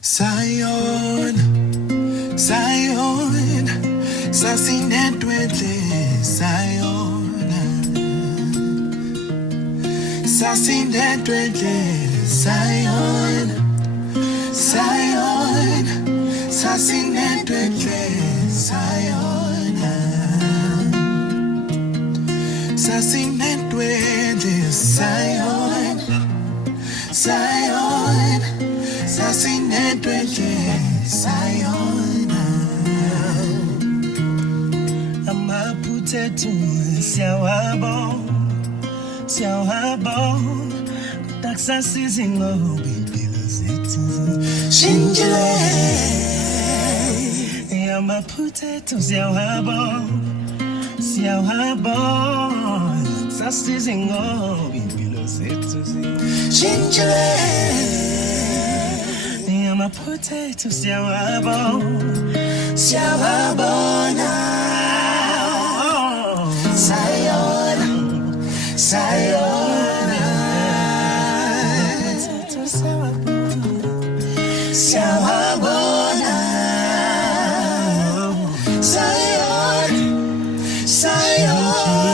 Sayona, Sayona, sasinetwenhle Sayona, sasinetwenhle Sayona, Sayona, sasinetwenhle Sayona, sasinetwenhle Sayona, Sayona, sasinetwenhle Sayona. Amaphutethu siyawabona takusasiza ngoba impilo zethu shintshile. Amaphutethu siyawabona takusasiza ngoba impilo zethu shintshile. Amaphutethu siyawabona. Sayona, Sayona, siyawabona. Sayona, Sayona.